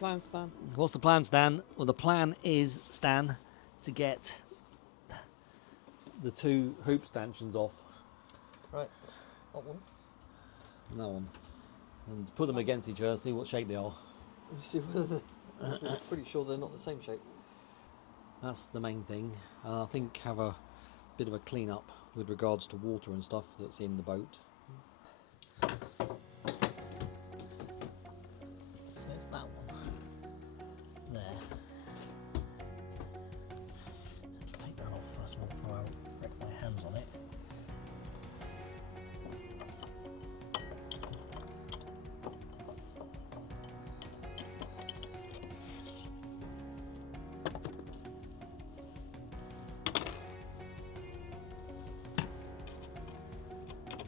plan, Stan? What's the plan, Stan? Well, the plan is, Stan, to get the 2 hoop stanchions off. Right, that one. And that one. And put them against each other, see what shape they are. You see whether I'm pretty sure they're not the same shape. That's the main thing. I think have a bit of a clean up with regards to water and stuff that's in the boat. So it's that one. There. Let's take that off first of all before I wreck my hands on it.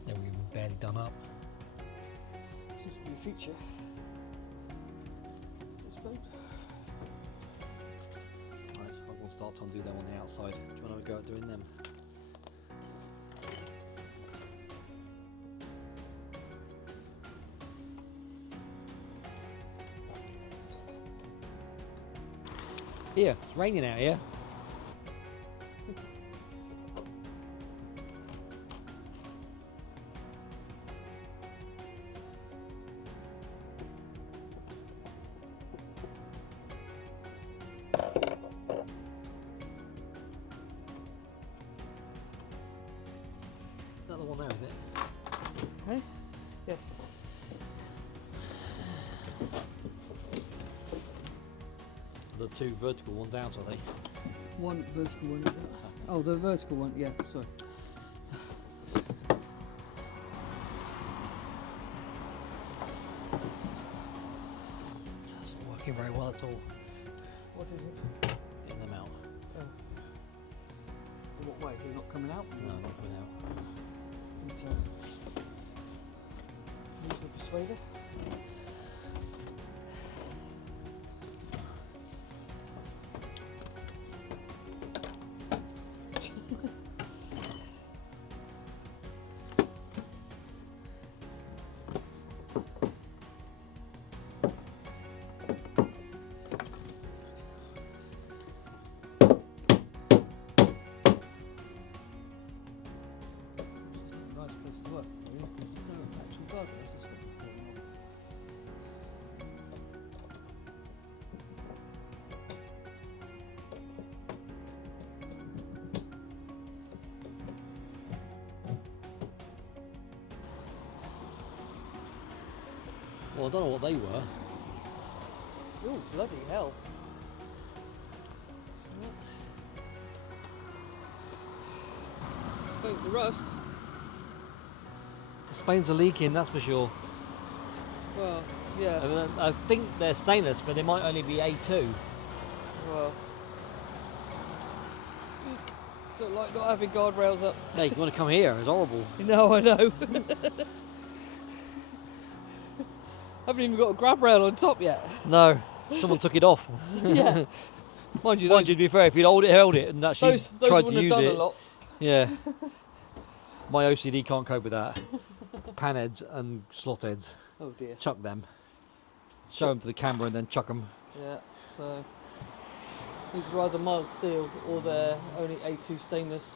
Then we've barely done up. Seems to be a feature. This boat. Right, I'm going to start to undo them on the outside. Do you want to have a go at doing them? Here, it's raining out here. Is that the one there, is it? Hey? Yes. The 2 vertical ones out, are they? One vertical one, is it? Oh, the vertical one, yeah, sorry. That's not working very well at all. What is it? Getting them out. Oh. In what way? They're not coming out? No, not coming out. Use the persuader. Nice place to work, really, because there's no actual guardrails and stuff before. Well, I don't know what they were. Oh, bloody hell. Explains the rust. The spanes are leaking, that's for sure. Well, yeah. I mean, I think they're stainless, but they might only be A2. Well. Don't like not having guardrails up. Hey, you want to come here? It's horrible. No, I know. Haven't even got a grab rail on top yet. No, someone took it off. Yeah. Mind you, Mind you, to be fair, if you'd held it and actually those tried to wouldn't have use done it, a lot. yeah. My OCD can't cope with that. Panheads and slot heads, Oh dear. chuck them. Show them to the camera and then chuck them. Yeah, so these are either mild steel or they're only A2 stainless.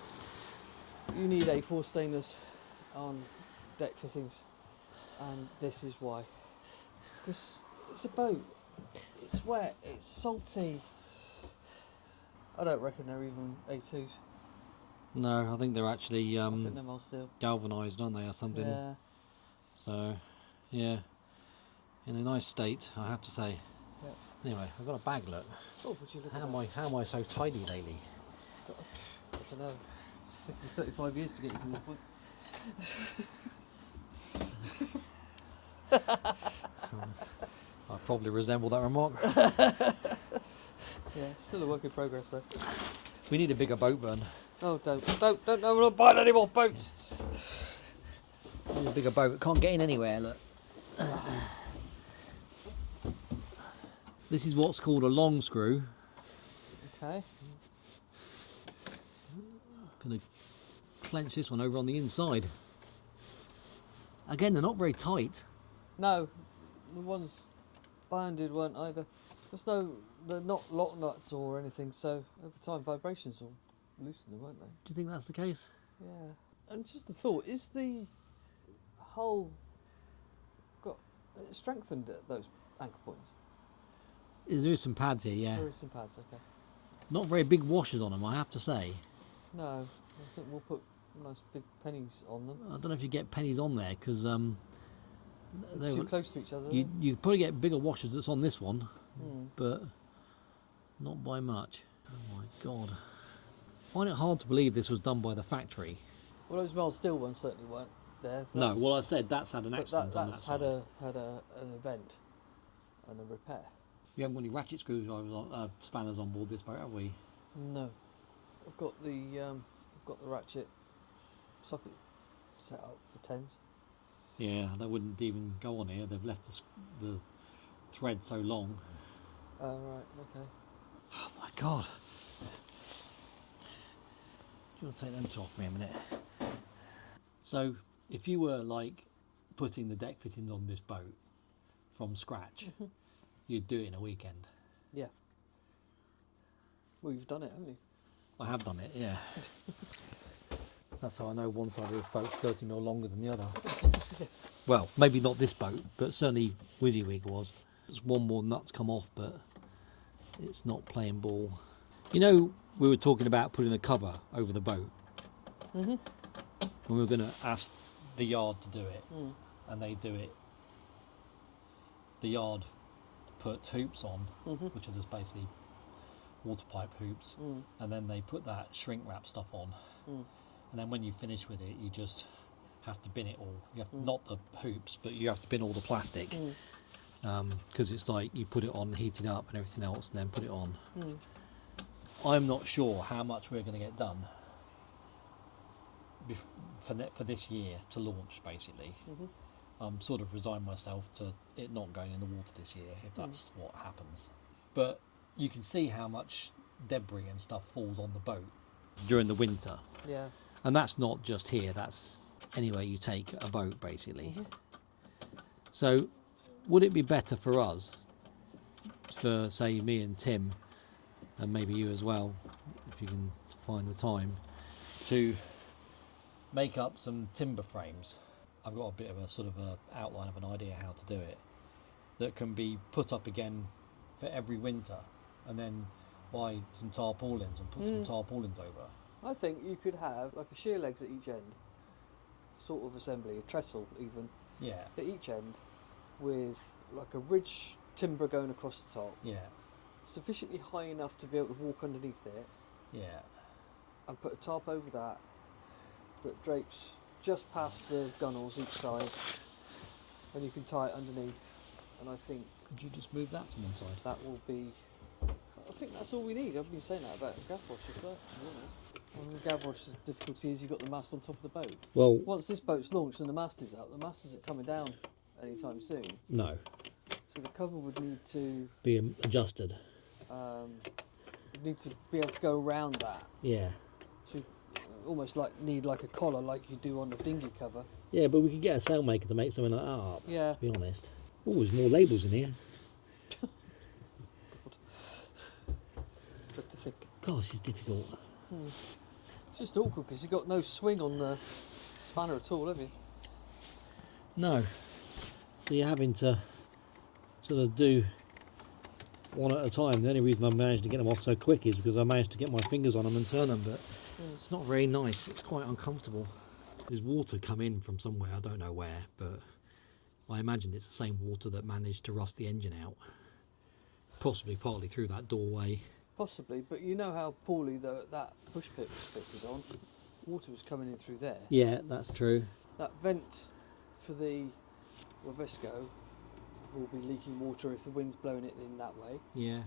You need A4 stainless on deck fittings, and this is why. Because it's a boat, it's wet, it's salty. I don't reckon they're even A2s. No, I think they're actually I think they're mild steel. galvanised, aren't they, or something? Yeah. So, yeah, in a nice state, I have to say. Yeah. Anyway, I've got a bag. Look, Oh, would you look how at am I so tidy lately? that? I don't know. It took me 35 years to get you to this point. I probably resemble that remark. Yeah, still a work in progress though. We need a bigger boat, Burn. Oh, don't, I'm not buying any more boats. We need a bigger boat. Can't get in anywhere. Look. This is what's called a long screw. Okay. Gonna clench this one over on the inside. Again, they're not very tight. No, the ones Banded weren't either. They're not lock nuts or anything, so over time vibrations will loosen them, won't they? Do you think that's the case? Yeah. And just a thought, is the hull got strengthened at those anchor points? There is some pads here, yeah. There is some pads, okay. Not very big washers on them, I have to say. No, I think we'll put nice big pennies on them. I don't know if you get pennies on there because They're too close to each other. you could probably get bigger washers that's on this one, Mm. but not by much. Oh my god. I find it hard to believe this was done by the factory. Well, those mild steel ones certainly weren't there. No, well I said that's had an but accident on that that's side. had an event and a repair. We haven't got any ratchet screwdrivers on, spanners on board this boat, have we? No, I've got the ratchet socket set up for tens. Yeah, that wouldn't even go on here. They've left the thread so long. Oh right, okay. Oh my god. Do you want to take them two off me a minute? So, if you were like putting the deck fittings on this boat from scratch, you'd do it in a weekend. Yeah. Well, you've done it, haven't you? I have done it, yeah. That's how I know one side of this boat's 30mm longer than the other. Yes. Well, maybe not this boat, but certainly WYSIWYG was. There's one more nut's come off, but it's not playing ball. You know, we were talking about putting a cover over the boat. Mhm. When we were going to ask the yard to do it, Mm. and they do it. The yard put hoops on, Mhm. which are just basically water pipe hoops, Mm. and then they put that shrink wrap stuff on. Mm. And then when you finish with it, you just have to bin it all. You have Mm. not the hoops, but you have to bin all the plastic because it's like you put it on, heat it up, and everything else, and then put it on. Mm. I'm not sure how much we're going to get done for this year to launch. Basically, Mhm. I'm sort of resigned myself to it not going in the water this year, if that's what happens. But you can see how much debris and stuff falls on the boat during the winter. Yeah. And that's not just here, that's anywhere you take a boat, basically. So, would it be better for us, for, say, me and Tim, and maybe you as well, if you can find the time, to make up some timber frames? I've got a bit of a sort of a outline of an idea how to do it, that can be put up again for every winter, and then buy some tarpaulins and put some tarpaulins over. I think you could have like a shear legs at each end, sort of assembly, a trestle even, Yeah, at each end, with like a ridge timber going across the top, yeah, sufficiently high enough to be able to walk underneath it, yeah. and put a tarp over that, that drapes just past the gunnels each side, and you can tie it underneath. And I think Could you just move that to one side? that will be. I think that's all we need. I've been saying that about gaff wash as well, to be honest. One of the gaff wash's difficulty is you've got the mast on top of the boat. Well, Once this boat's launched and the mast is up, the mast isn't coming down anytime soon. no, So the cover would need to be adjusted. be able to go around that. Yeah. So you almost need like a collar, like you do on a dinghy cover. Yeah, but we could get a sailmaker to make something like that up, Yeah. to be honest. Oh, there's more labels in here. Trick to think. Gosh, it's difficult. It's just awkward because you've got no swing on the spanner at all, have you? No. So you're having to sort of do one at a time. The only reason I managed to get them off so quick is because I managed to get my fingers on them and turn them, but it's not very nice. It's quite uncomfortable. There's water come in from somewhere, I don't know where, but I imagine it's the same water that managed to rust the engine out. Possibly partly through that doorway. Possibly, but you know how poorly that push pit was fitted on. Water was coming in through there. Yeah, that's true. That vent for the Wabisco will be leaking water if the wind's blowing it in that way. Yeah,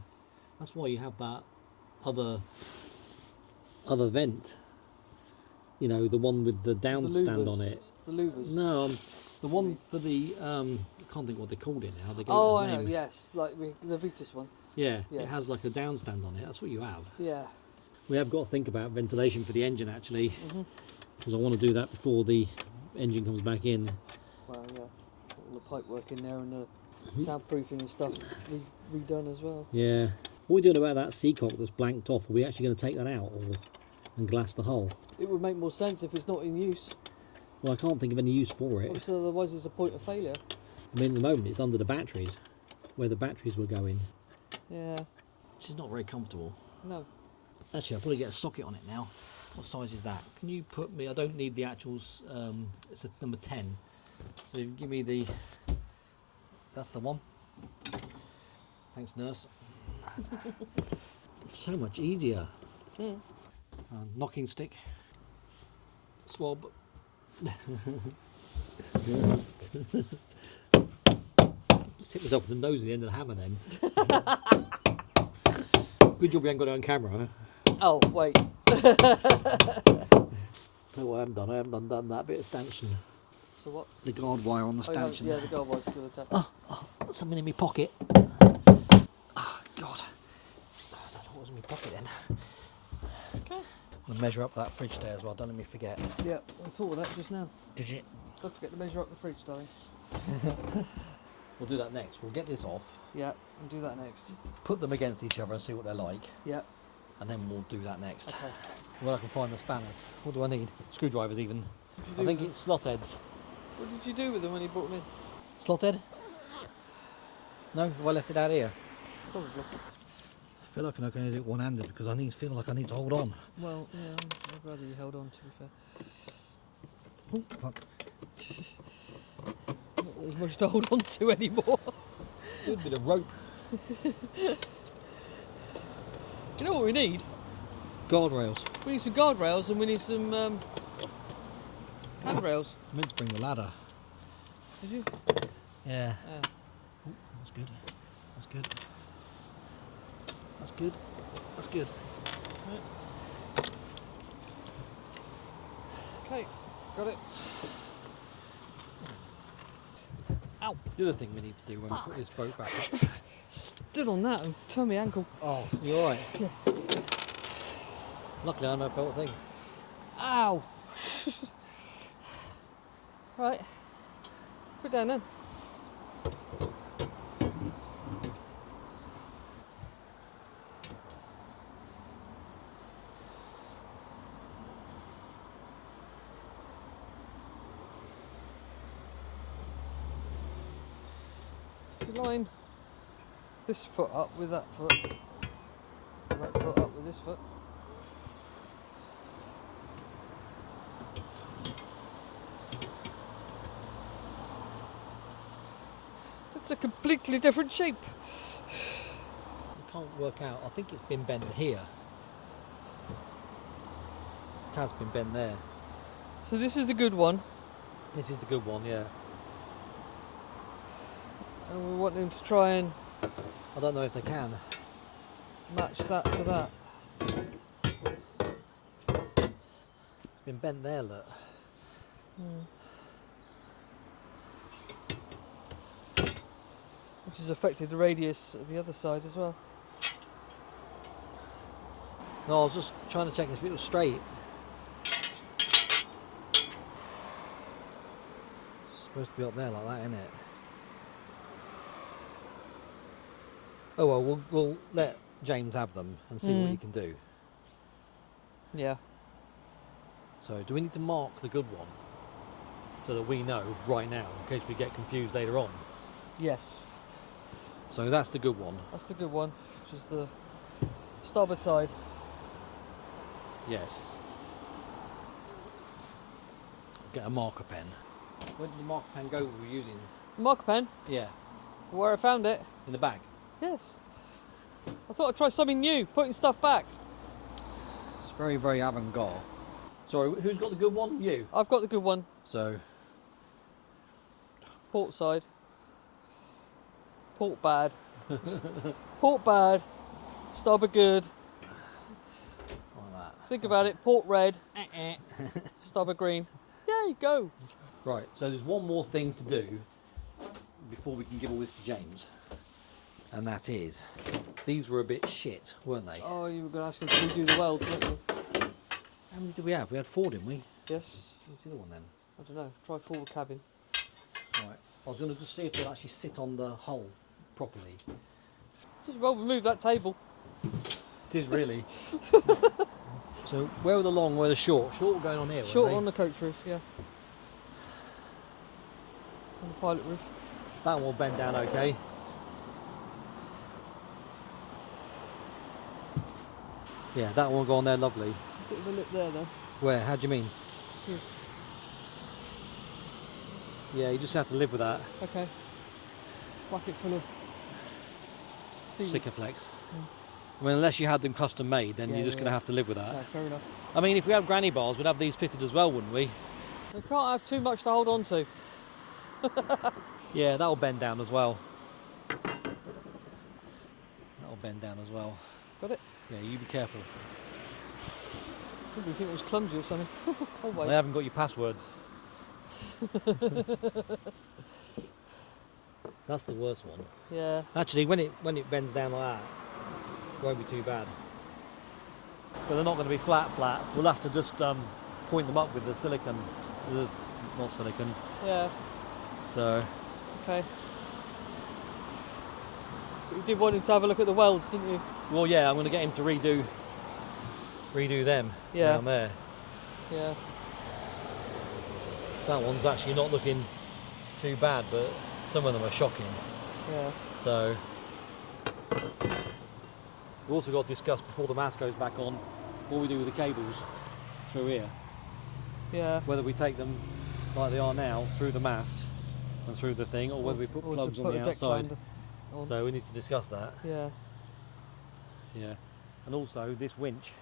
that's why you have that other vent. You know, the one with the down stand on it. The louvers. No, the one for the I can't think what they called it now. They gave Oh, it a I know. name. Yes, like the Vitus one. Yeah, Yes. it has like a down stand on it. That's what you have. Yeah. We have got to think about ventilation for the engine actually, because I want to do that before the engine comes back in. Well, yeah. All the pipe work in there and the soundproofing and stuff redone as well. Yeah. What are we doing about that seacock that's blanked off? Are we actually going to take that out and glass the hull? It would make more sense if it's not in use. Well, I can't think of any use for it. Obviously, otherwise it's a point of failure. I mean, at the moment it's under the batteries, where the batteries were going. Yeah. Which is not very comfortable. No. Actually, I'll probably get a socket on it now. What size is that? Can you put me, I don't need the actuals, it's a number 10. So you can give me the, that's the one. Thanks, nurse. It's so much easier. Knocking stick. Swab. Just hit myself in the nose at the end of the hammer then. Good job we haven't got it on camera. Huh? Oh, wait. Tell you what I haven't done. I haven't done that bit of stanchion. So what? The guard wire on the stanchion. Yeah, the guard wire's still attached. Oh, something in my pocket. Oh, God. I don't know what was in my pocket then. Okay. I'm going to measure up that fridge there as well. Don't let me forget. Yeah, I thought of that just now. Did you? Don't forget to measure up the fridge, darling. We'll do that next. We'll get this off. Yeah, and do that next. Put them against each other and see what they're like. Yeah. And then we'll do that next. Okay. Well, I can find the spanners. What do I need? Screwdrivers even. I think it's slot heads. What did you do with them when you brought them in? Slot head? No? Have I left it out here? Probably. I feel like I can only do it one-handed because I feel like I need to hold on. Well, yeah, I'd rather you held on, to be fair. Fuck. Not as much to hold on to anymore. Good bit of rope. You know what we need? Guardrails. We need some guardrails and we need some handrails. I meant to bring the ladder. Did you? Yeah. Yeah. Oh, that's good. That's good. That's good. That's good. Right. Okay, got it. Ow! The other thing we need to do when we put this boat back up. Stood on that and turned my ankle. Oh, you alright? Yeah. Luckily I never felt a thing. Ow! Right. Put it down then. You line this foot up with that foot. That foot up with this foot. It's a completely different shape. I can't work out. I think it's been bent here. It has been bent there. So this is the good one. This is the good one, yeah. And we want them to try and I don't know if they can. match that to that. It's been bent there, look. Which has affected the radius of the other side as well. No, I was just trying to check if it was straight. It's supposed to be up there like that, isn't it? Oh well, we'll let James have them and see what he can do. Yeah. So, do we need to mark the good one so that we know right now in case we get confused later on? Yes. So that's the good one. That's the good one, which is the starboard side. Yes. Get a marker pen. Where did the marker pen go we were using? Marker pen, Yeah, where I found it. in the bag. Yes. I thought I'd try something new, putting stuff back. It's very, very avant-garde. Sorry, who's got the good one? You. I've got the good one, So, port side. Port bad. Port bad. Starboard good. like that. Think about it, port red. Starboard green. Yay, go. Right, so there's one more thing to do before we can give all this to James. And that is, these were a bit shit, weren't they? Oh, you were going to ask him to redo the weld, weren't you? How many did we have? We had 4, didn't we? Yes. What's the other one then? I don't know. Try forward cabin. Right. I was going to just see if they'll actually sit on the hull properly. Just well remove that table. It is really. So where are the long, where are the short? Short were going on here, Short weren't on the coach roof, yeah. On the pilot roof. they? That one will bend down okay. Yeah, that one will go on there lovely. Bit of a lip there though. Where? How do you mean? Here. Yeah, you just have to live with that. Okay. Bucket full of seaweed. Sikaflex. I mean, unless you had them custom made, then Yeah, you're just yeah, going to yeah. have to live with that. No, fair enough. I mean, if we have granny bars, we'd have these fitted as well, wouldn't we? They can't have too much to hold on to. Yeah, that'll bend down as well. That'll bend down as well. Got it? Yeah, you be careful. Probably think it was clumsy or something. Oh wait. They haven't got your passwords. That's the worst one. Yeah. Actually, when it bends down like that, it won't be too bad. But they're not going to be flat. We'll have to just point them up with the silicone, not silicone. Yeah. So Okay. But you did want him to have a look at the welds, didn't you? well, yeah, I'm going to get him to redo them Yeah. down there. Yeah. That one's actually not looking too bad, but some of them are shocking. Yeah. So we've also got to discuss before the mast goes back on what we do with the cables through here. Yeah. Whether we take them like they are now through the mast and through the thing, or whether we put Or to plugs put on the a deck outside. blinder on. So we need to discuss that. Yeah. Yeah, and also this winch.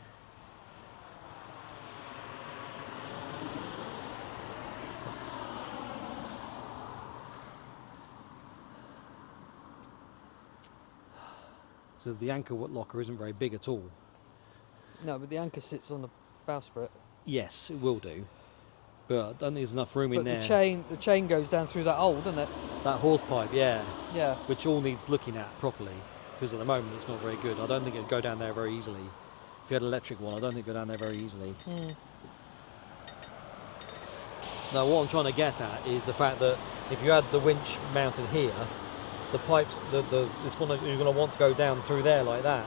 So the anchor locker isn't very big at all. No, but the anchor sits on the bowsprit. Yes, it will do, but I don't think there's enough room in But there. the chain goes down through that hole, doesn't it? That horse pipe, yeah, Yeah. which all needs looking at properly, because at the moment it's not very good. I don't think it'd go down there very easily. If you had an electric one, I don't think it'd go down there very easily. Now what I'm trying to get at is the fact that if you had the winch mounted here, the pipes, you're going to want to go down through there like that.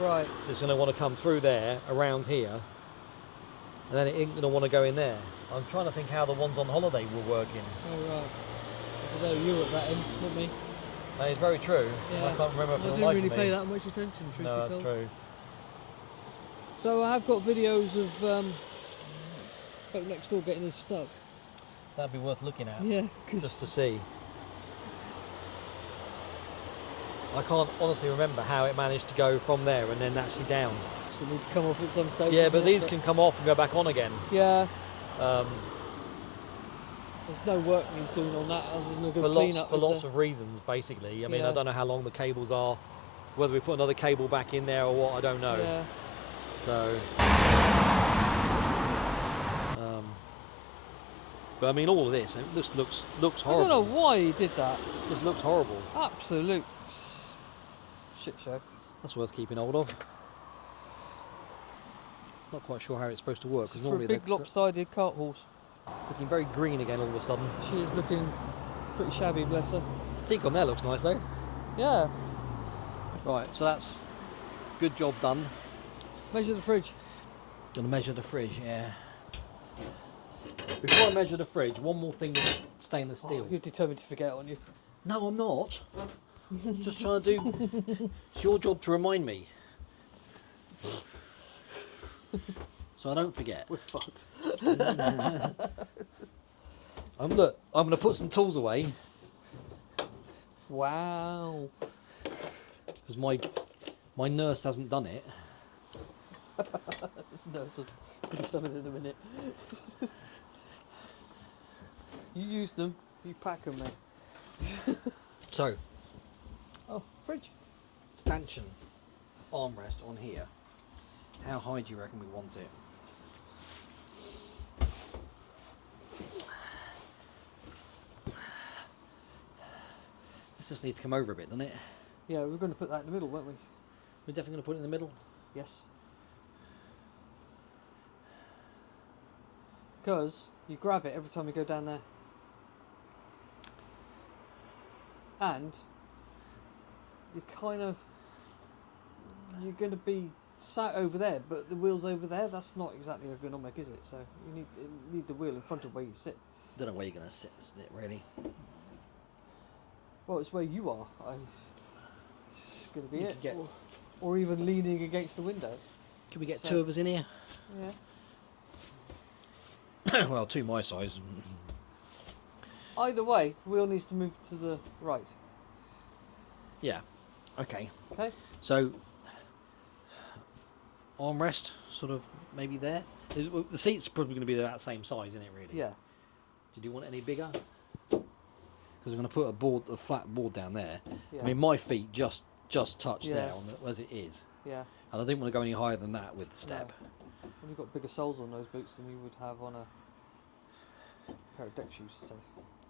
Right. So it's going to want to come through there, around here, and then it ain't going to want to go in there. I'm trying to think how the ones on holiday were working. Oh right. Although you were at that end, not me. That is very true. Yeah. I can't remember I for the didn't life really of pay me. that much attention, truth No, be that's told. true. So I have got videos of folk next door getting his stuck. That'd be worth looking at, Yeah, just to because see. I can't honestly remember how it managed to go from there and then actually down. it's going to need to come off at some stage. Yeah, isn't but it? these can come off and go back on again. Yeah, Um, there's no work needs doing on that other than a good for clean lots, up. for lots of reasons, basically. I mean, Yeah. I don't know how long the cables are, whether we put another cable back in there or what, I don't know. Yeah. So, but I mean, all of this, it just looks I don't know horrible. why he did that. Just looks horrible. Absolute shit show. That's worth keeping hold of. Not quite sure how it's supposed to work, For because a normally big they're lopsided cart horse. looking very green again all of a sudden. She is looking pretty shabby, bless her. Teak on there looks nice though. Yeah. Right, so that's good job done. Measure the fridge. Gonna measure the fridge, yeah. Before I measure the fridge, one more thing with stainless steel. You're determined to forget, aren't you? No, I'm not. Just trying to do. It's your job to remind me, so I don't forget. We're fucked. Look, I'm going to put some tools away Wow. because my nurse hasn't done it. No, so do something in a minute. You use them, you pack them, mate. So, Oh, fridge. stanchion armrest on here. How high do you reckon we want it? This just needs to come over a bit, doesn't it? Yeah, we're going to put that in the middle, weren't we? We're definitely going to put it in the middle. Yes. Because you grab it every time you go down there. and you're going to be sat over there, but the wheel's over there. That's not exactly ergonomic, is it? So you need the wheel in front of where you sit. Don't know where you're going to sit, isn't it, really? Well, it's where you are. It's going to be You it. can get- Or even leaning against the window. Can we get So- 2 of us in here? Yeah. Well, 2 my size. Either way, wheel needs to move to the right. Yeah. Okay. Okay. So, armrest, sort of maybe there. The seat's probably going to be about the same size, isn't it? Really. Yeah. Did you want it any bigger? Because I'm going to put a flat board down there. Yeah. I mean, my feet just touch Yeah. there as it is, Yeah. and I didn't want to go any higher than that with the step. No. And you've got bigger soles on those boots than you would have on a pair of deck shoes, say.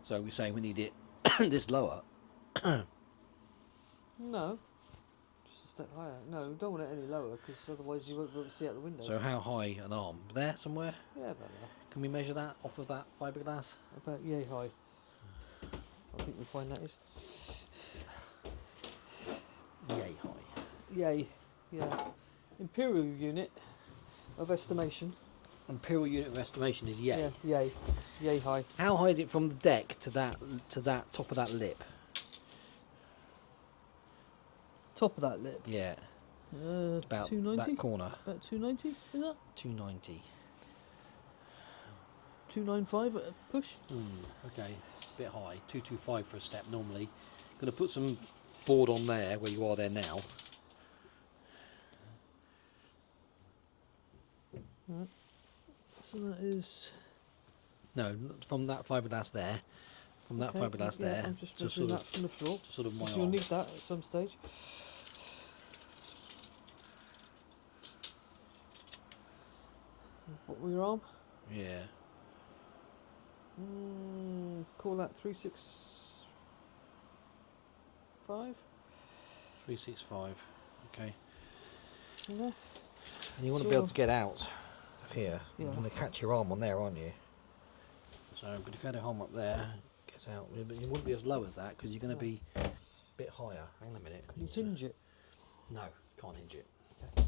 So we're saying we need it this lower. No. Just a step higher. No, we don't want it any lower because otherwise you won't be able to see out the window. So how high an arm? There somewhere? Yeah, about there. Can we measure that off of that fiberglass? About yay high. I think we find that is. Yay high. Yay. Yeah. Imperial unit of estimation. Imperial unit of estimation is yay. Yeah, yay. Yay high. How high is it from the deck to that top of that lip? Top of that lip. Yeah. About 290? that corner. About 290, is that? 290. 295 at a push? Okay, it's a bit high. 225 for a step normally. Going to put some board on there where you are there now. Right. So that is. No, from that fiberglass there. From that okay, fiberglass yeah, there. I'm just to measuring sort that from the floor. of, sort of my Because you'll arm. need that at some stage. What were your arm? Yeah. Call that 365. 365. Okay. Yeah. And you want to be able to get out of here. Yeah. You want to catch your arm on there, aren't you? So, but if you had a arm up there, gets out. But you wouldn't be as low as that because you're going to be a bit higher. Hang on a minute. Can you hinge it? No, can't hinge it. Okay.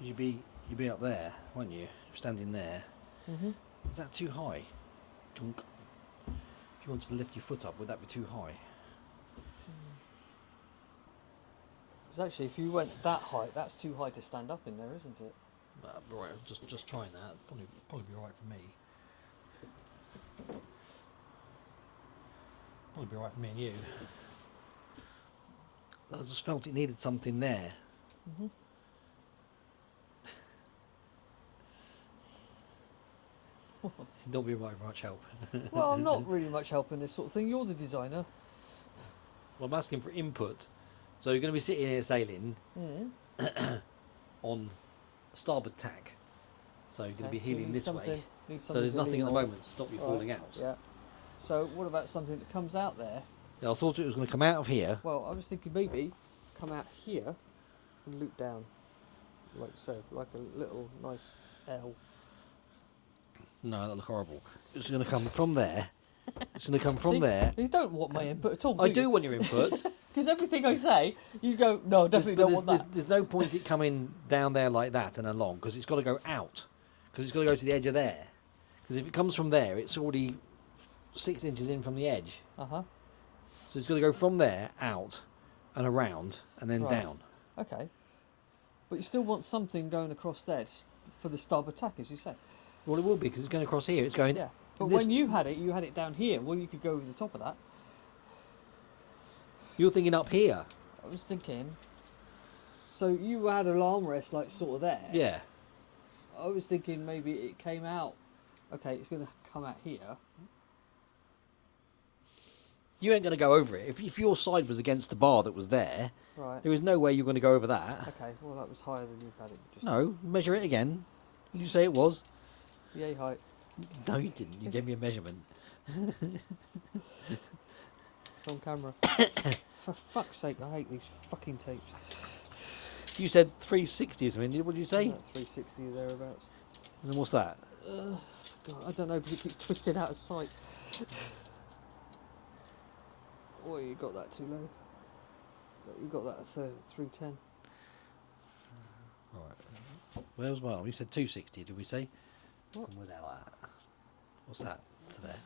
You'd be up there, wouldn't you? Standing there. Mm-hmm. Is that too high? Dunk. If you wanted to lift your foot up, would that be too high? Because actually, if you went that height, that's too high to stand up in there, isn't it? Right, just trying that. Probably be alright for me. Probably be alright for me and you. I just felt it needed something there. Mm-hmm. Don't be right much help. Well, I'm not really much help in this sort of thing. You're the designer. Well, I'm asking for input. So you're going to be sitting here sailing on starboard tack. So you're going to be heeling this way. So there's nothing at the moment to stop you falling out. Yeah. So what about something that comes out there? Yeah, I thought it was going to come out of here. Well, I was thinking maybe come out here and loop down, like so, like a little nice L. No, that'll look horrible. It's going to come from there. It's going to come from See, there. You don't want my input at all. I do want your input. Because everything I say, you go, no, definitely don't want that. There's no point it coming down there like that and along because it's got to go out. Because it's got to go to the edge of there. Because if it comes from there, it's already 6 inches in from the edge. Uh-huh. So it's got to go from there out and around and then Right. down. Okay. But you still want something going across there for the starboard tack, as you say. Well, it will be because it's going across here. It's going. Yeah. But this- when you had it down here. Well, you could go over the top of that. You're thinking up here. I was thinking. So you had an armrest like sort of there. Yeah. I was thinking maybe it came out. Okay, it's going to come out here. You ain't going to go over it. If your side was against the bar that was there, Right. there is no way you're going to go over that. Okay. Well, that was higher than you've had it. Just No, measure it again. What did you say it was? Yay height. No, you didn't. You gave me a measurement. It's on camera. For fuck's sake, I hate these fucking tapes. You said 360 or something. What did you say? About 360 or thereabouts. And then what's that? God, I don't know because it keeps twisting out of sight. Or you got that too low. You got that at 310. Right. Where's my arm? You said 260, did we say? What? Somewhere there like that. What's that? To there.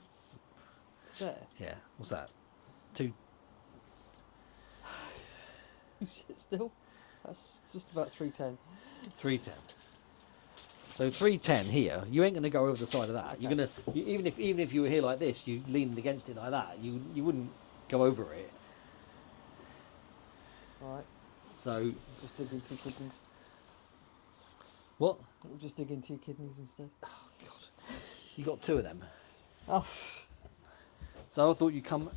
There. Yeah. What's that? 2. You sit still. That's just about 310. 310. So 310 here. You ain't going to go over the side of that. Okay. You're going to even if you were here like this, you leaned against it like that. You wouldn't go over it. All right. So Just dig into your kidneys. what? Just dig into your kidneys instead. Oh God! You got 2 of them. Oh. So I thought you'd come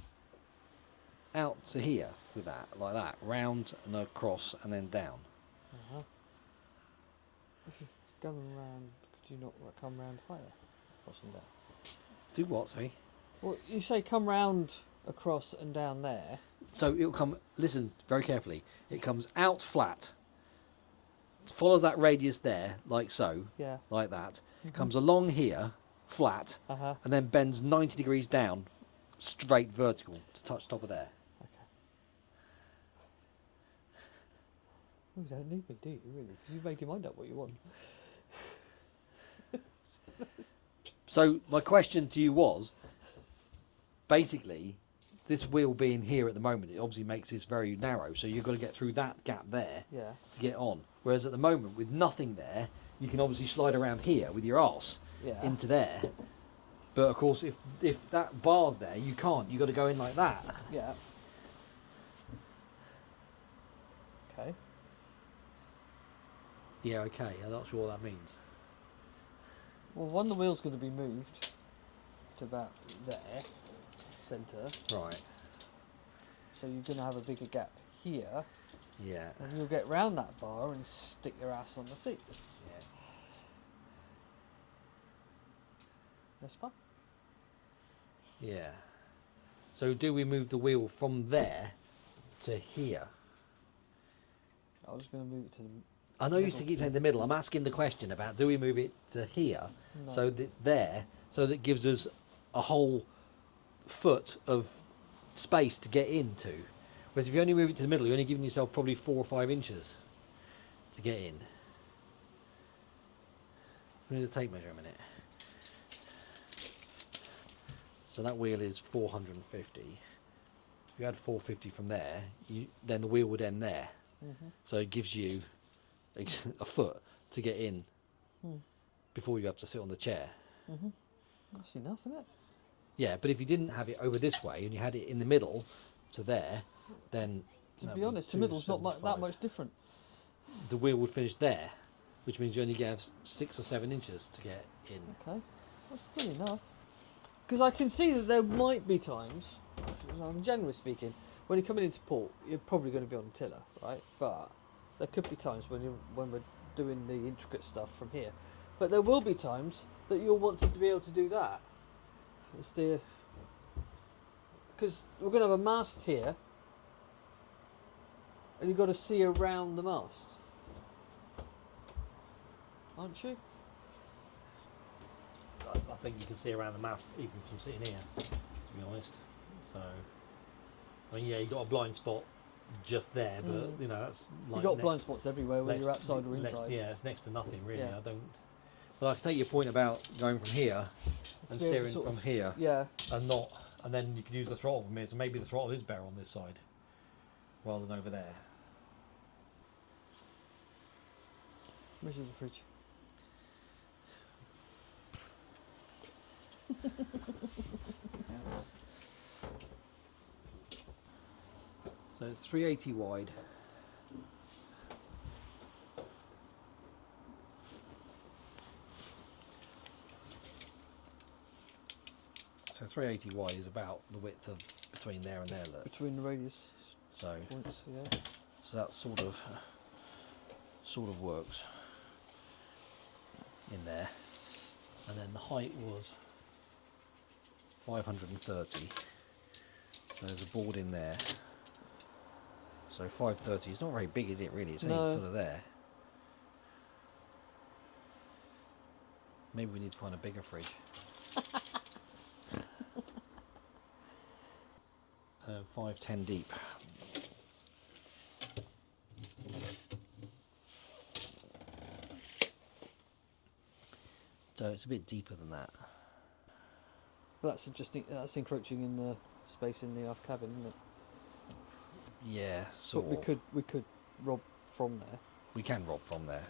out to here with that, like that, round and across and then down. Uh-huh. If you're going round, could you not come round higher? Across and down. Do what, sorry? Well, you say come round across and down there. So it'll come, listen very carefully, it comes out flat, follows that radius there, like so, Yeah. like that, Mhm. comes along here, flat, Uh-huh. and then bends 90 degrees down, straight vertical, to touch top of there. Okay. Well, you don't need me, do you, really? Because you've made your mind up what you want. So my question to you was, basically, this wheel being here at the moment, it obviously makes this very narrow, so you've got to get through that gap there Yeah. to get on. Whereas at the moment, with nothing there, you can obviously slide around here with your arse Yeah. into there. But of course, if that bar's there, you can't. You've got to go in like that. Yeah. Okay. Yeah, okay. I'm not sure what that means. Well, one, the wheel's going to be moved to about there, centre. Right. So you're going to have a bigger gap here, Yeah. and you'll get round that bar and stick your ass on the seat. Yeah. This one? Yeah. So do we move the wheel from there to here? I was going to move it to the I know you middle. keep saying the middle. I'm asking the question about do we move it to here No. so that it's there, so that it gives us a whole foot of space to get into. Whereas if you only move it to the middle, you're only giving yourself probably 4 or 5 inches to get in. We need a tape measure a minute. So that wheel is 450. If you had 450 from there, then the wheel would end there. Mm-hmm. So it gives you a foot to get in before you have to sit on the chair. Mm-hmm. That's enough, isn't it? Yeah, but if you didn't have it over this way and you had it in the middle to there, then To that be would honest, the middle's not that 275. much different. The wheel would finish there, which means you only have 6 or 7 inches to get in. Okay, that's still enough. Because I can see that there might be times, generally speaking, when you're coming into port, you're probably going to be on the tiller, right? But there could be times when we're doing the intricate stuff from here. But there will be times that you'll want to be able to do that. Because we're going to have a mast here, and you've got to see around the mast, aren't you? I think you can see around the mast even from sitting here, to be honest. So, I mean, yeah, you got a blind spot just there, but you know that's like You've got blind spots everywhere, whether you're outside or inside. Yeah, it's next to nothing really. Yeah. I don't. But I can take your point about going from here and To be able to steering sort from of- here Yeah. and then you can use the throttle from here. So maybe the throttle is better on this side rather than over there. Measure the fridge. So it's 380 wide. So 380 wide is about the width of between there and there. Look. Between the radius So points, yeah. so that sort of works in there. And then the height was 530. So there's a board in there. So 530 is not very big, is it really? It's only No. sort of there. Maybe we need to find a bigger fridge. 5-10 deep. So it's a bit deeper than that. But that's encroaching in the space in the aft cabin, isn't it? Yeah, sort But of. we could rob from there. We can rob from there.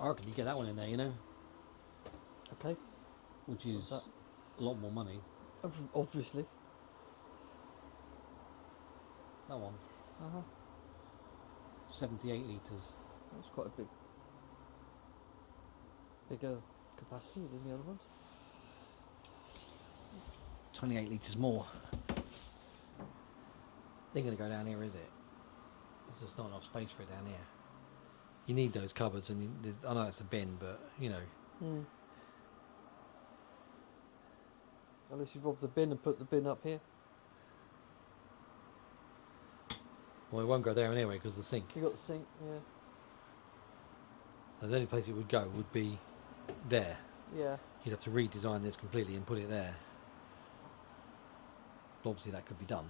I reckon you get that one in there, you know, Okay. which What's is a lot more money. Obviously. That one, 78 litres. That's quite a bigger capacity than the other ones. 28 litres more. They're going to go down here, is it? There's just not enough space for it down here. You need those cupboards, and I know it's a bin, but you know. Unless you rob the bin and put the bin up here. Well, it won't go there anyway because the sink. You got the sink, yeah. So the only place it would go would be there. Yeah. You'd have to redesign this completely and put it there. But obviously that could be done.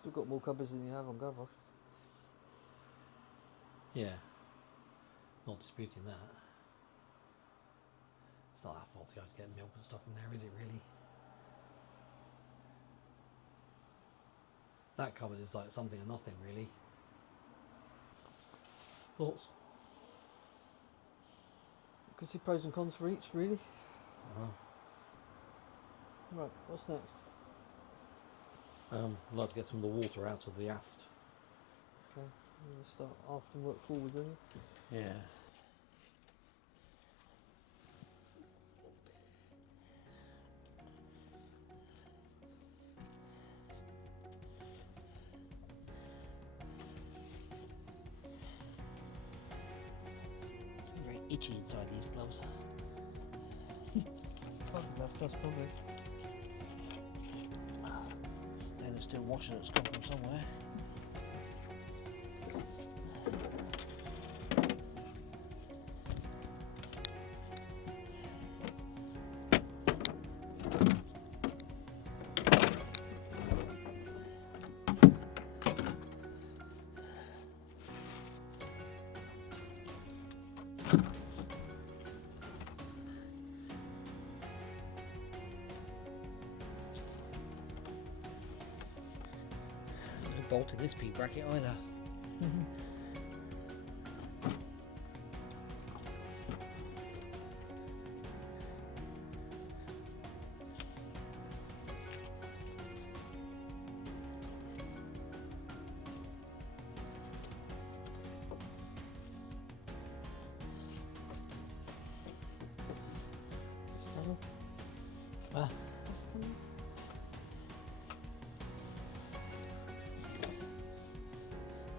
Still got more cupboards than you have on Gavroche. Yeah. Not disputing that. It's not that far to go to get milk and stuff from there, is it really? That cupboard is like something or nothing, really. Thoughts? You can see pros and cons for each, really. Uh-huh. Right, what's next? I'd like to get some of the water out of the aft. Okay, I'm going to start aft and work forward, don't you? Yeah. It's very itchy inside these gloves. Probably left us, probably. Stainless steel washer that's come from somewhere. No bolt in this P bracket either. It's coming. It's coming.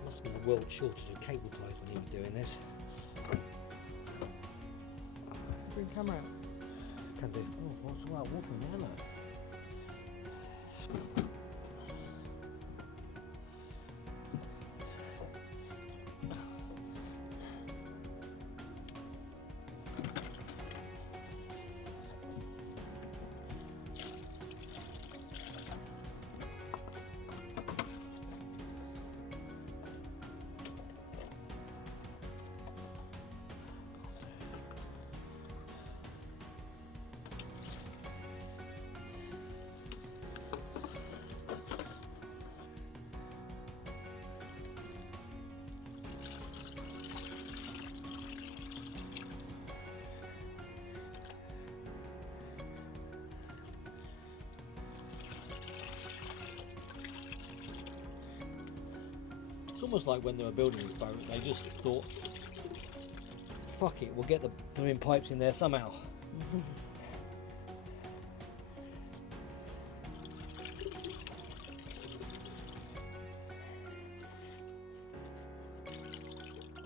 Must have been a world shortage of cable ties when he was doing this. Bring camera out. Can do. Oh, what's all that water in there, look? It's almost like when they were building this boat, they just thought, fuck it, we'll get the blooming pipes in there somehow.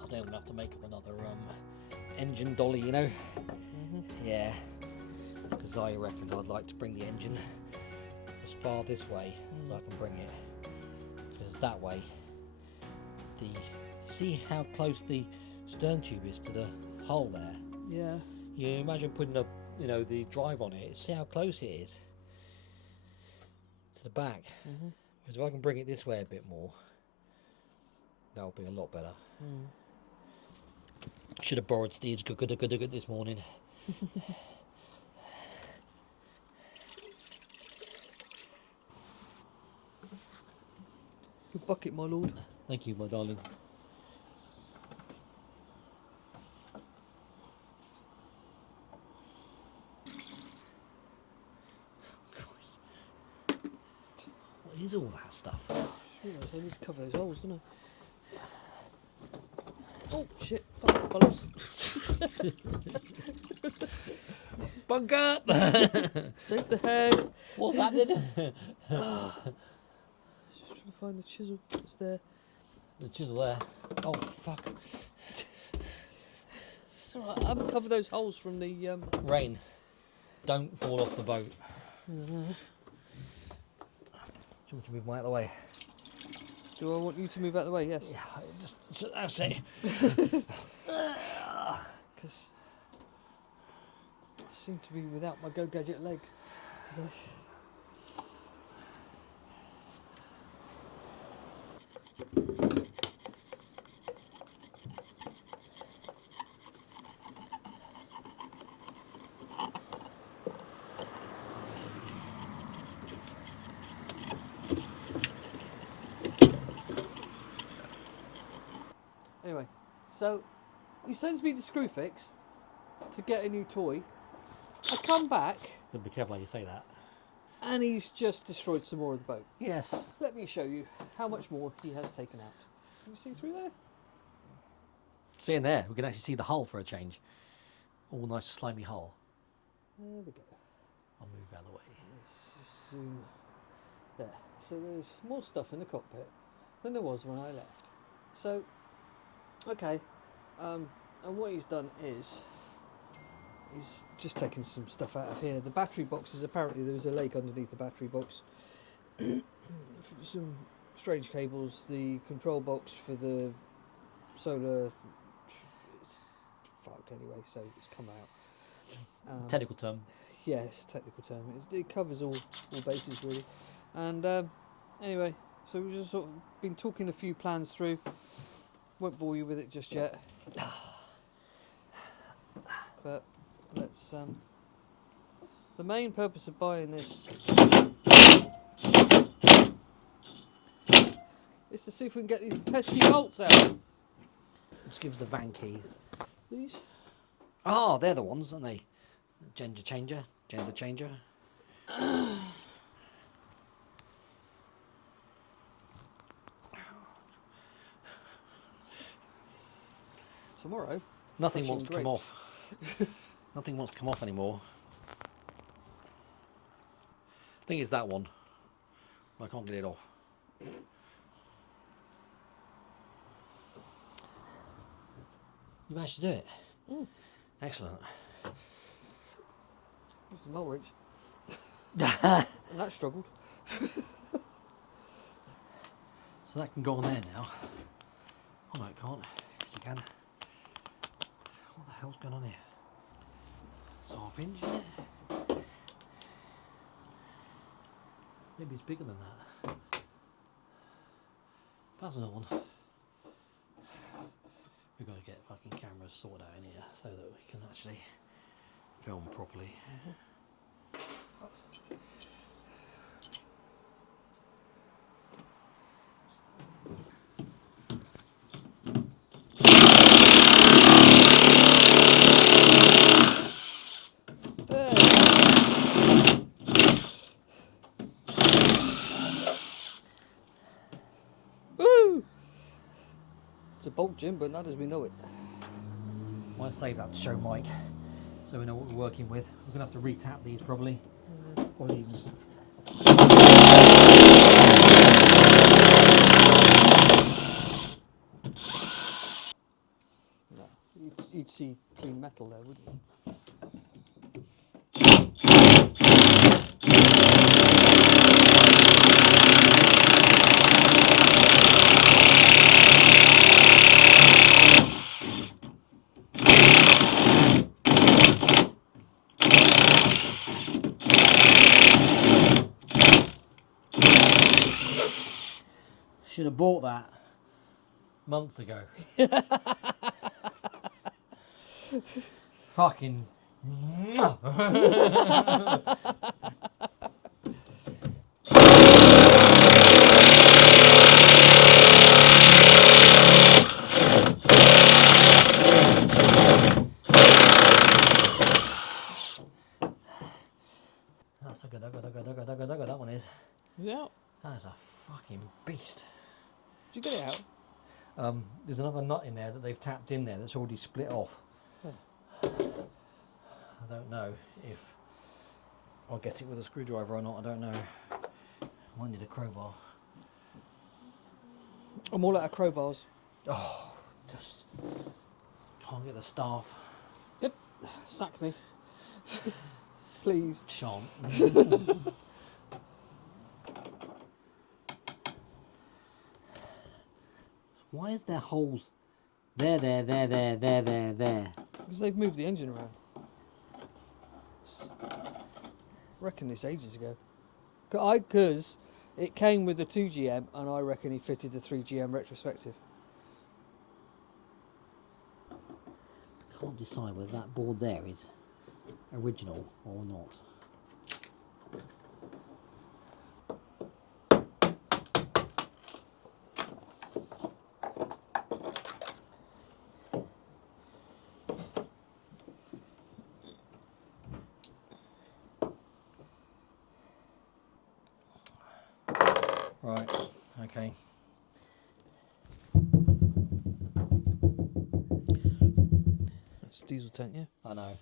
I think I'm gonna have to make up another engine dolly, you know? Yeah, because I reckon I'd like to bring the engine as far this way as I can bring it, because that way, see how close the stern tube is to the hull there? Yeah. You imagine putting a you know, the drive on it. See how close it is to the back. Whereas if I can bring it this way a bit more, that'll be a lot better. Should have borrowed Steve's good this morning. Good bucket, my lord. Thank you, my darling. What is all that stuff? I need to cover those holes, don't I? Oh shit! Bollocks. Bug up! Save the head. What's happening? Just trying to find the chisel that's there. The chisel there. Oh fuck! It's alright. I haven't covered those holes from the Rain. Don't fall off the boat. Do you want to move my out of the way? Do I want you to move out of the way? Yes. Yeah, just that's it. Because I seem to be without my Go Gadget legs today. Anyway, so he sends me the screw fix to get a new toy. I come back Be careful how you say that. and he's just destroyed some more of the boat. Yes. Let me show you how much more he has taken out. Can you see through there? See in there, we can actually see the hull for a change. All nice slimy hull. There we go. I'll move out of the way. Let's just zoom there. So there's more stuff in the cockpit than there was when I left. So, okay, and what he's done is he's just taken some stuff out of here. The battery boxes, apparently there was a leak underneath the battery box. Some strange cables, the control box for the solar, it's fucked anyway, so it's come out. Technical term. Yes, technical term. It covers all bases really. And anyway, so we've just sort of been talking a few plans through. Won't bore you with it just yet. But let's. The main purpose of buying this is to see if we can get these pesky bolts out. Let's give us the van key. These. Ah, they're the ones, aren't they? Gender changer. Tomorrow. Nothing crushing wants to come grapes. off. Nothing wants to come off anymore. I think it's that one. I can't get it off. You managed to do it. Excellent. It's the mull wrench. And that struggled. So that can go on there now. Oh no, it can't. Yes, it can. What the hell's going on here? It's half inch, isn't it? Maybe it's bigger than that. That's another one. We've got to get fucking cameras sorted out in here so that we can actually film properly. Woo! It's a bolt, Jim, but not as we know it. Might save that to show Mike so we know what we're working with. We're going to have to re-tap these probably. Or you just... No, you'd see clean metal there, wouldn't you? have bought that months ago. Fucking. That's a good, that one is. Is it out? That's a fucking beast. Did you get it out? There's another nut in there that they've tapped in there that's already split off. Oh. I don't know if I'll get it with a screwdriver or not, I don't know. I might need a crowbar. I'm all out of crowbars. Oh, just can't get the staff. Yep, sack me. Please. Shan't. Why is there holes there? Because they've moved the engine around. Reckon this ages ago. Because it came with the 2GM and I reckon he fitted the 3GM retrospective. I can't decide whether that board there is original or not. Right, okay. That's diesel tank, yeah. I know.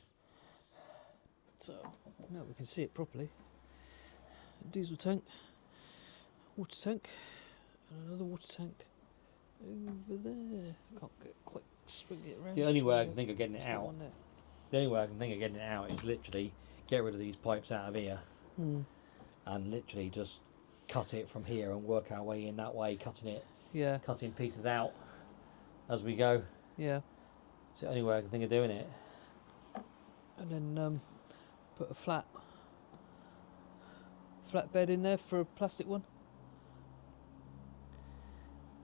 So, now we can see it properly. Diesel tank, water tank, and another water tank over there. Can't quite swing it around. The only way I can think of getting it There's that out. one there. The only way I can think of getting it out is literally get rid of these pipes out of here and literally just cut it from here and work our way in that way, Yeah, cutting pieces out as we go. yeah. It's the only way I can think of doing it. And then put a flat bed in there for a plastic one.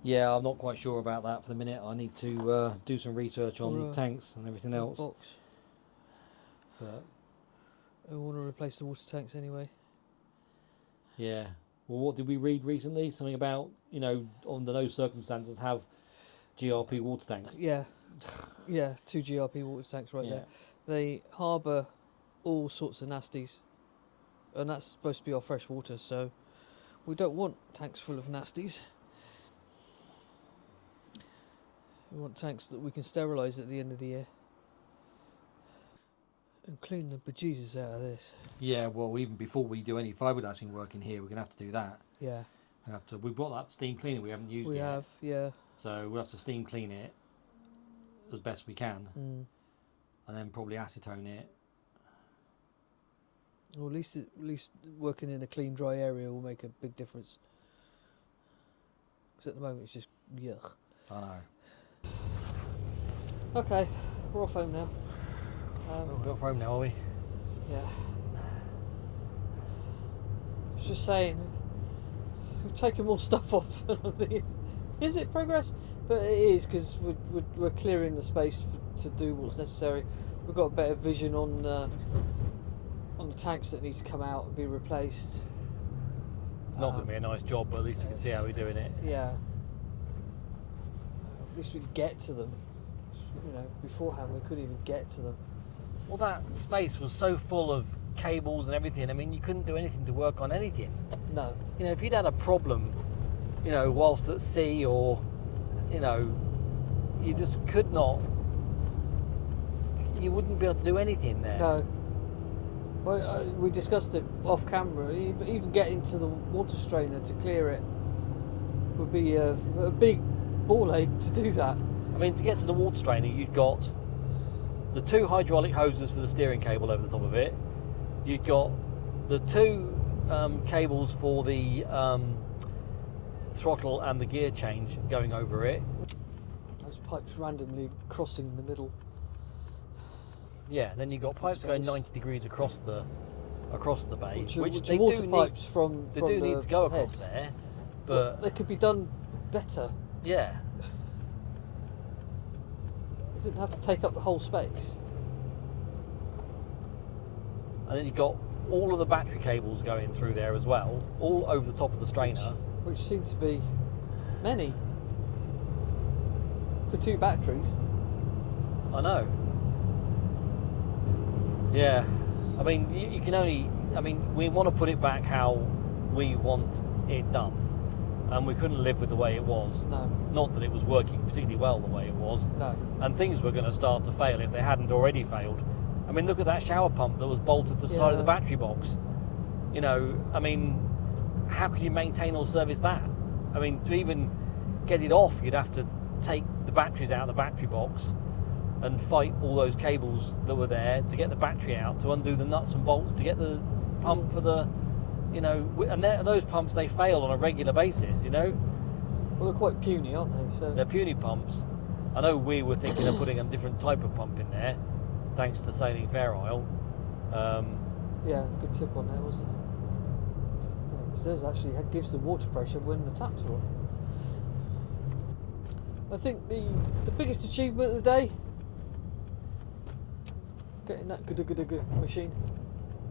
Yeah, I'm not quite sure about that for the minute. I need to do some research on tanks and everything else. Box. But I want to replace the water tanks anyway. yeah. Well, what did we read recently? Something about, you know, under those circumstances have GRP water tanks. Yeah, yeah. 2 GRP water tanks right there. They harbour all sorts of nasties, and that's supposed to be our fresh water. So we don't want tanks full of nasties. We want tanks that we can sterilise at the end of the year and clean the bejesus out of this. Yeah, well, even before we do any fiberglassing work in here, we're gonna have to do that. Yeah, We bought that steam cleaner we haven't used we yet. have. Yeah. So we'll have to steam clean it as best we can, and then probably acetone it. Well, at least working in a clean, dry area will make a big difference. Because at the moment it's just yuck. I know. Okay, we're off home now. We're off home now, are we? Yeah. I was just saying, we've taken more stuff off. And I'm thinking, is it progress? But it is, because we're clearing the space to do what's necessary. We've got a better vision on the tanks that need to come out and be replaced. Not going to be a nice job, but at least we can see how we're doing it. Yeah. At least we can get to them. You know, beforehand we couldn't even get to them. Well, that space was so full of cables and everything. I mean, you couldn't do anything to work on anything. No. You know, if you'd had a problem, you know, whilst at sea, or, you know, you just could not. You wouldn't be able to do anything there. No. Well, we discussed it off camera. Even getting to the water strainer to clear it would be a big ball ache to do that. I mean, to get to the water strainer, you've got the 2 hydraulic hoses for the steering cable over the top of it. You've got the 2 cables for the throttle and the gear change going over it. Those pipes randomly crossing the middle. Yeah, then you've got pipes going 90 degrees across the bay, Which they are water do pipes need, from they do need to go across heads. there, but they could be done better. Yeah. It didn't have to take up the whole space. And then you've got all of the battery cables going through there as well, all over the top of the strainer. Which seem to be many for 2 batteries. I know. Yeah. I mean, you can only... I mean, we want to put it back how we want it done. And we couldn't live with the way it was. No. Not that it was working particularly well the way it was. No. And things were going to start to fail if they hadn't already failed. I mean, look at that shower pump that was bolted to the side of the battery box. You know, I mean, how can you maintain or service that? I mean, to even get it off, you'd have to take the batteries out of the battery box and fight all those cables that were there to get the battery out, to undo the nuts and bolts, to get the pump for the, you know, and those pumps, they fail on a regular basis, you know? Well, they're quite puny, aren't they? So They're puny pumps. I know we were thinking of putting a different type of pump in there, thanks to Sailing Fair Isle. yeah, good tip on there, wasn't it? Yeah, because theirs actually gives the water pressure when the taps are on. I think the biggest achievement of the day, getting that good machine.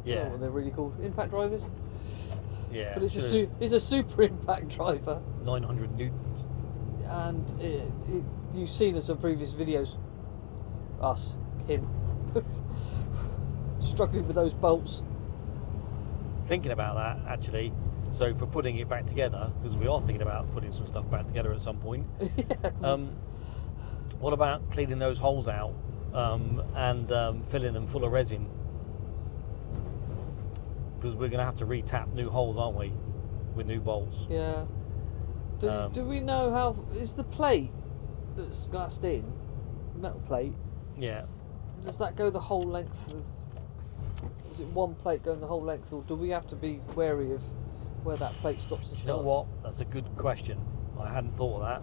I don't know what they're really called, impact drivers. Yeah. But it's a super impact driver. 900 newtons. And you've seen in some previous videos, him, struggling with those bolts. Thinking about that, actually, so for putting it back together, because we are thinking about putting some stuff back together at some point. Yeah. What about cleaning those holes out and filling them full of resin? Because we're going to have to re-tap new holes, aren't we, with new bolts? Yeah. Do we know how is the plate that's glassed in, metal plate? Yeah. Does that go the whole length of? Is it one plate going the whole length, or do we have to be wary of where that plate stops and starts? You know what? That's a good question. I hadn't thought of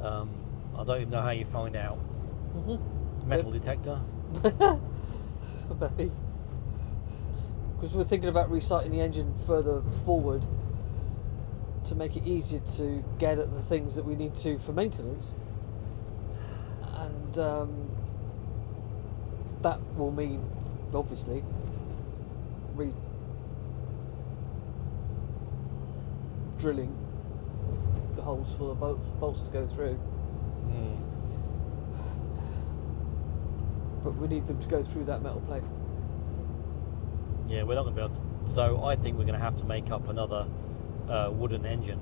that. I don't even know how you find out. Metal detector. Maybe. Because we're thinking about resighting the engine further forward to make it easier to get at the things that we need to for maintenance, and that will mean obviously drilling the holes for the bolts to go through. But we need them to go through that metal plate. Yeah, we're not going to be able to. So I think we're going to have to make up another wooden engine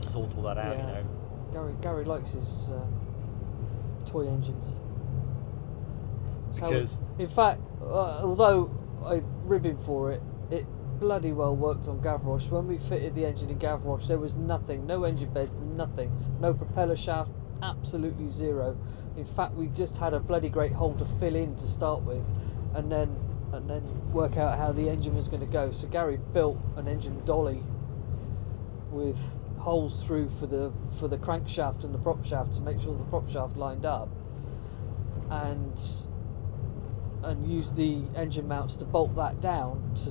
to sort all that out. Yeah. You know, Gary likes his toy engines. because In fact, although I rib him for it, it bloody well worked on Gavroche. When we fitted the engine in Gavroche, there was nothing, no engine bed, nothing, no propeller shaft, absolutely zero. In fact, we just had a bloody great hole to fill in to start with, and then work out how the engine was going to go. So Gary built an engine dolly with holes through for the crankshaft and the prop shaft to make sure the prop shaft lined up, and use the engine mounts to bolt that down to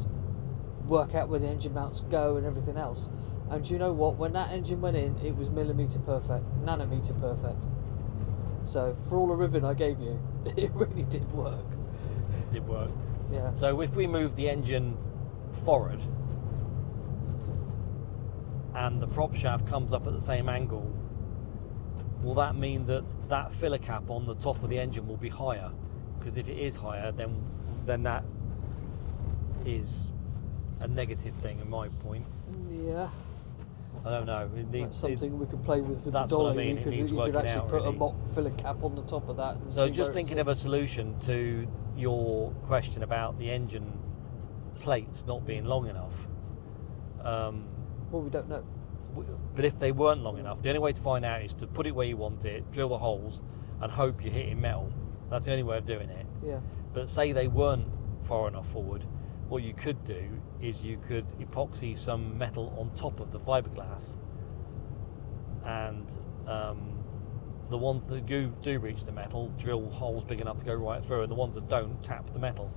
work out where the engine mounts go and everything else. And you know what? When that engine went in, it was millimetre perfect, nanometre perfect. So for all the ribbon I gave you, it really did work. it did work. Yeah. So if we move the engine forward and the prop shaft comes up at the same angle, will that mean that that filler cap on the top of the engine will be higher? Because if it is higher, then that is a negative thing in my point. Yeah. I don't know. That's something we could play with the that's dolly. what I mean. It needs You could working actually out, put a really. mock filler cap on the top of that. And So see just where it thinking of a sits. solution to your question about the engine plates not being long enough. Well, we don't know. But if they weren't long enough, the only way to find out is to put it where you want it, drill the holes, and hope you're hitting metal. That's the only way of doing it. Yeah. But say they weren't far enough forward, what you could do is you could epoxy some metal on top of the fiberglass, and the ones that do reach the metal, drill holes big enough to go right through, and the ones that don't, tap the metal.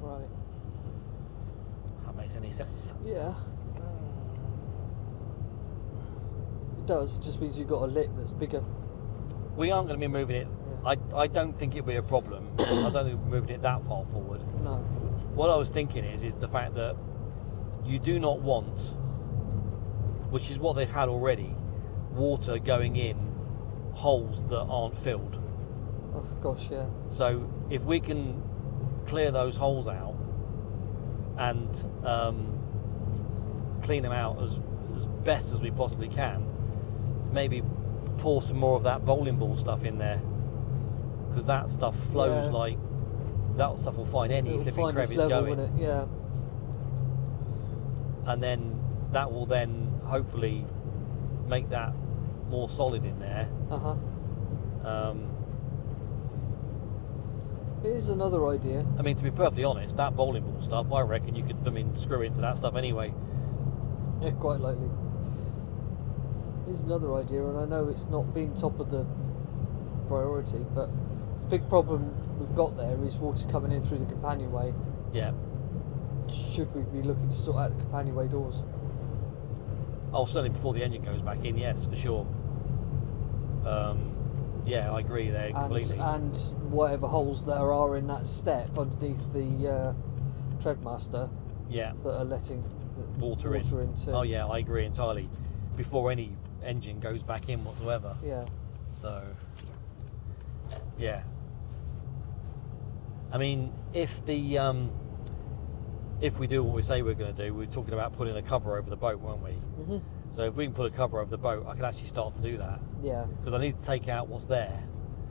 Right. If that makes any sense. Yeah. does. It just means you've got a lip that's bigger. We aren't going to be moving it. Yeah. I don't think it'll be a problem. I don't think we're moving it that far forward. No. What I was thinking is the fact that you do not want, which is what they've had already, water going in holes that aren't filled. Oh gosh, yeah. So if we can clear those holes out and clean them out as best as we possibly can, maybe pour some more of that bowling ball stuff in there, because that stuff flows like that stuff will find any It'll flipping find its crevice level, going, won't it? Yeah. and then that will then hopefully make that more solid in there. Here's another idea. I mean, to be perfectly honest, that bowling ball stuff, I reckon you could, screw into that stuff anyway. Yeah, quite likely. Here's another idea, and I know it's not been top of the priority, but big problem we've got there is water coming in through the companionway. Yeah. Should we be looking to sort out the companionway doors? Oh, certainly before the engine goes back in, yes, for sure. Yeah, I agree there completely. And whatever holes there are in that step underneath the Treadmaster, yeah, that are letting water in too. Oh yeah, I agree entirely. Before any engine goes back in whatsoever. Yeah. So, yeah. I mean, if we do what we say we're going to do, we're talking about putting a cover over the boat, weren't we? Mhm. So if we can put a cover over the boat, I can actually start to do that. Yeah. Because I need to take out what's there.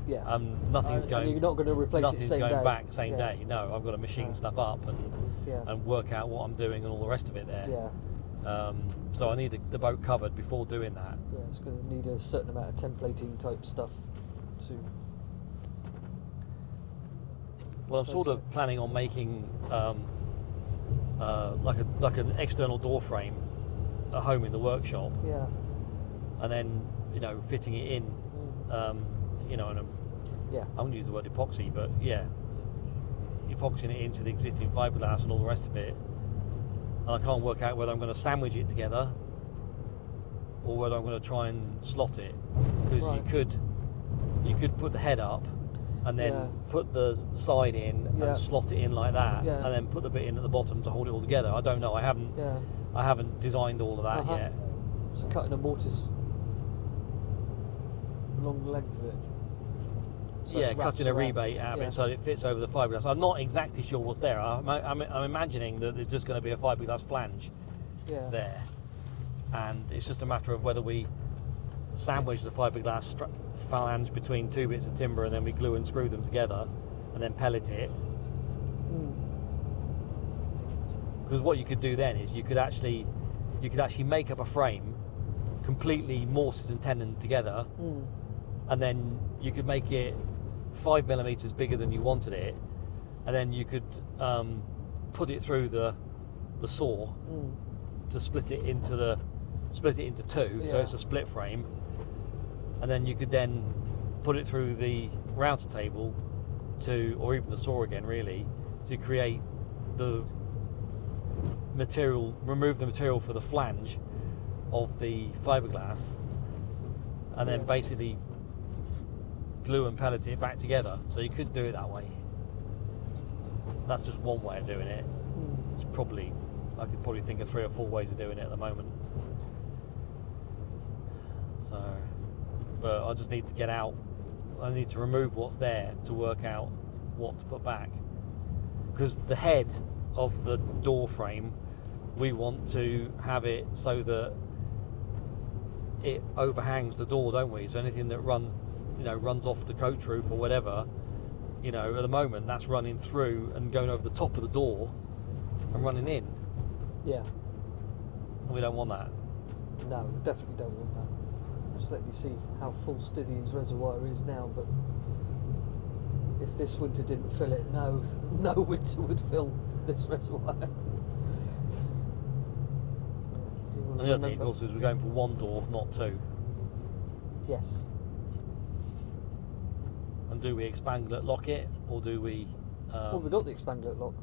Yeah. Nothing's going. And you're not going to replace it Nothing's same going day. back same day. No, I've got to machine stuff up Yeah. and work out what I'm doing and all the rest of it there. Yeah. So I need the boat covered before doing that. Yeah, it's going to need a certain amount of templating type stuff to. Well, I'm sort of planning on making like an external door frame at home in the workshop, Yeah. and then fitting it in, and Yeah. I wouldn't use the word epoxy, but yeah, epoxying it into the existing fiberglass and all the rest of it. And I can't work out whether I'm going to sandwich it together or whether I'm going to try and slot it, because Right. you could put the head up and then put the side in and slot it in like that, and then put the bit in at the bottom to hold it all together. I don't know. I haven't designed all of that yet. So cutting a mortise along the length of it. So Yeah, it wraps cutting a around. rebate out of it so it fits over the fiberglass. I'm not exactly sure what's there. I'm imagining that there's just going to be a fiberglass flange there, and it's just a matter of whether we sandwich the fiberglass flange between two bits of timber and then we glue and screw them together and then pellet it. Because what you could do then is you could actually make up a frame completely morsed and tenon together, and then you could make it 5mm bigger than you wanted it, and then you could put it through the saw to split it into two, so it's a split frame, and then you could then put it through the router table or even the saw again, really, to create the material, remove the material for the flange of the fiberglass, and then basically glue and pellet it back together. So you could do it that way. That's just one way of doing it. I could probably think of 3 or 4 ways of doing it at the moment. So, but I just need to get out. I need to remove what's there to work out what to put back. Because the head of the door frame, we want to have it so that it overhangs the door, don't we? So anything that runs off the coach roof or whatever, at the moment that's running through and going over the top of the door and running in. Yeah. And we don't want that. No, we definitely don't want that. Just let you see how full Stithian's reservoir is now, but if this winter didn't fill it, no winter would fill this reservoir. And the other thing, of course, is we're going for 1 door, not 2. Yes. And do we expand lock it, or do we? Well, we got the expandlet lock.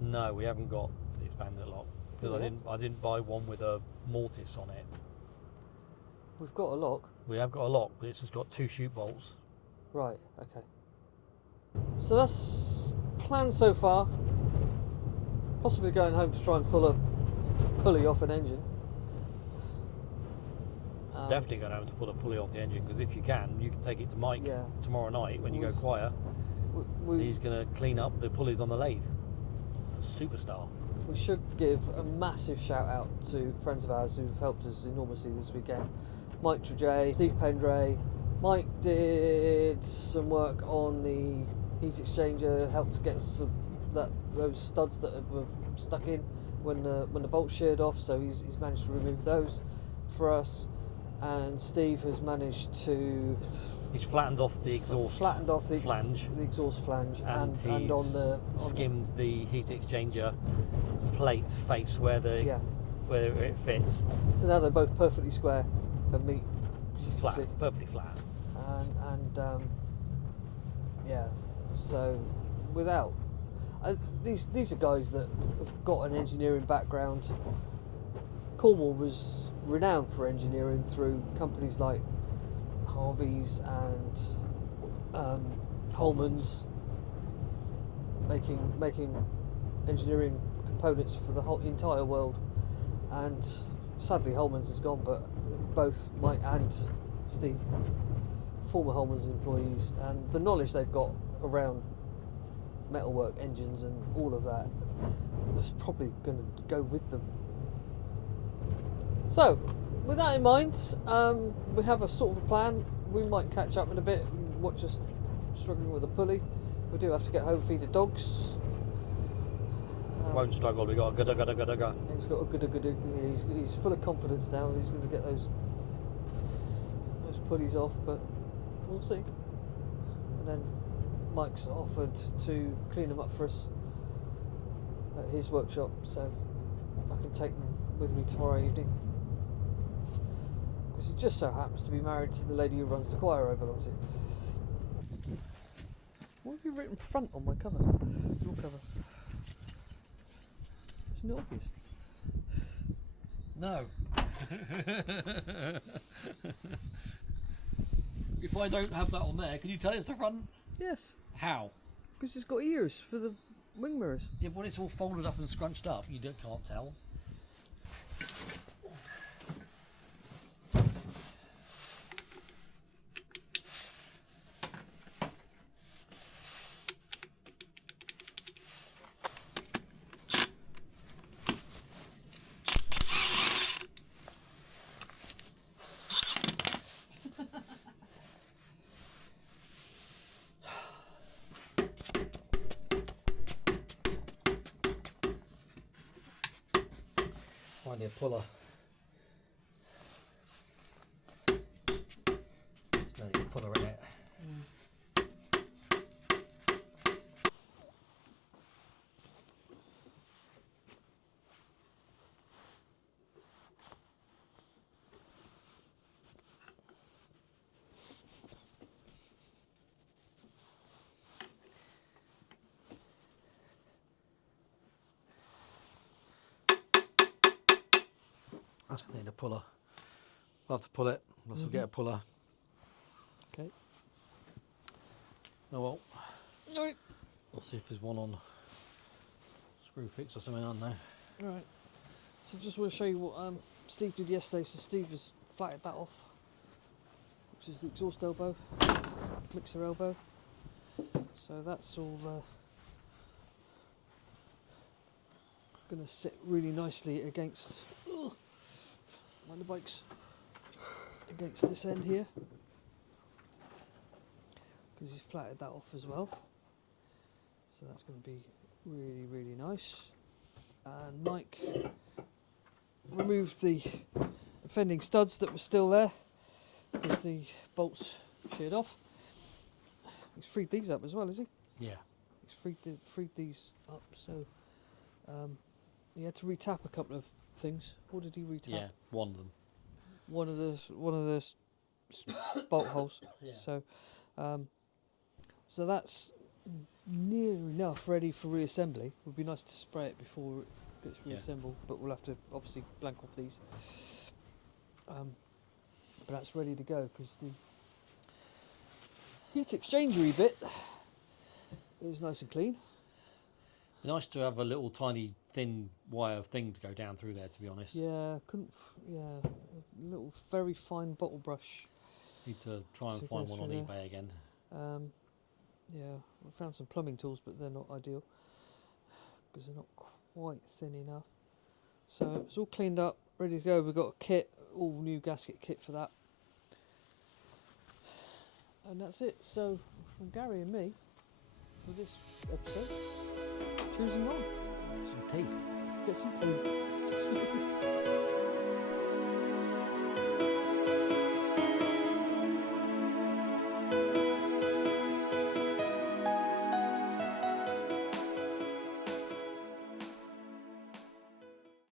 No, we haven't got the expanded lock because I didn't buy one with a mortise on it. We've got a lock. We have got a lock, but it's just got 2 chute bolts. Right, okay. So that's planned so far. Possibly going home to try and pull a pulley off an engine. Definitely going to have to pull a pulley off the engine, because if you can take it to Mike Yeah. tomorrow night when you go quiet. He's going to clean up the pulleys on the lathe. Superstar. We should give a massive shout out to friends of ours who've helped us enormously this weekend. Mike Trejay, Steve Pendray. Mike did some work on the heat exchanger, helped to get those studs that were stuck in when the bolt sheared off, so he's managed to remove those for us. And Steve has managed to... He's flattened off the exhaust flange. The exhaust flange, and skimmed the heat exchanger plate face where it fits. So now they're both perfectly square and meet perfectly flat. Yeah. So without these are guys that have got an engineering background. Cornwall was renowned for engineering through companies like Harvey's and Holman's, making engineering components for the whole entire world. And sadly Holman's is gone, but both Mike and Steve, former Holman's employees, and the knowledge they've got around metalwork engines and all of that is probably going to go with them. So, with that in mind, we have a sort of a plan. We might catch up in a bit, watch us struggling with the pulley. We do have to get home, feed the dogs. Won't struggle, we got a gudda. He's got a gudda. He's full of confidence now. He's going to get those pulleys off, but we'll see. And then Mike's offered to clean them up for us at his workshop, so I can take them with me tomorrow evening. Because he just so happens to be married to the lady who runs the choir I belong to. What have you written front on my cover? Your cover. Isn't it obvious? No. If I don't have that on there, can you tell it's the front? Yes. How? Because it's got ears for the wing mirrors. Yeah, but when it's all folded up and scrunched up, you can't tell. Find a puller. There's a puller in it. That's going to need a puller. I'll have to pull it, unless we'll get a puller. Okay. Oh well. Alright. We'll see if there's one on screw fix or something on there. Alright. So just want to show you what Steve did yesterday. So Steve has flatted that off, which is the exhaust elbow, mixer elbow. So that's all going to sit really nicely against mind the bikes, against this end here, because he's flatted that off as well. So that's going to be really, really nice. And Mike removed the fending studs that were still there because the bolts sheared off. He's freed these up as well, is he? Yeah. He's freed these up, so he had to retap a couple of things. What did he retap? Yeah, one of them. One of the bolt holes. Yeah. So that's near enough ready for reassembly. It would be nice to spray it before it gets reassembled, but we'll have to obviously blank off these. but that's ready to go because the heat exchanger bit is nice and clean. Be nice to have a little tiny thin wire thing to go down through there, to be honest. Yeah, yeah, a little very fine bottle brush. Need to try and To find go one on through eBay again. Yeah, I found some plumbing tools, but they're not ideal because they're not quite thin enough. So it's all cleaned up, ready to go. We've got a kit, all new gasket kit for that. And that's it. So from Gary and me for this episode, choosing on. Some tea. Get some tea.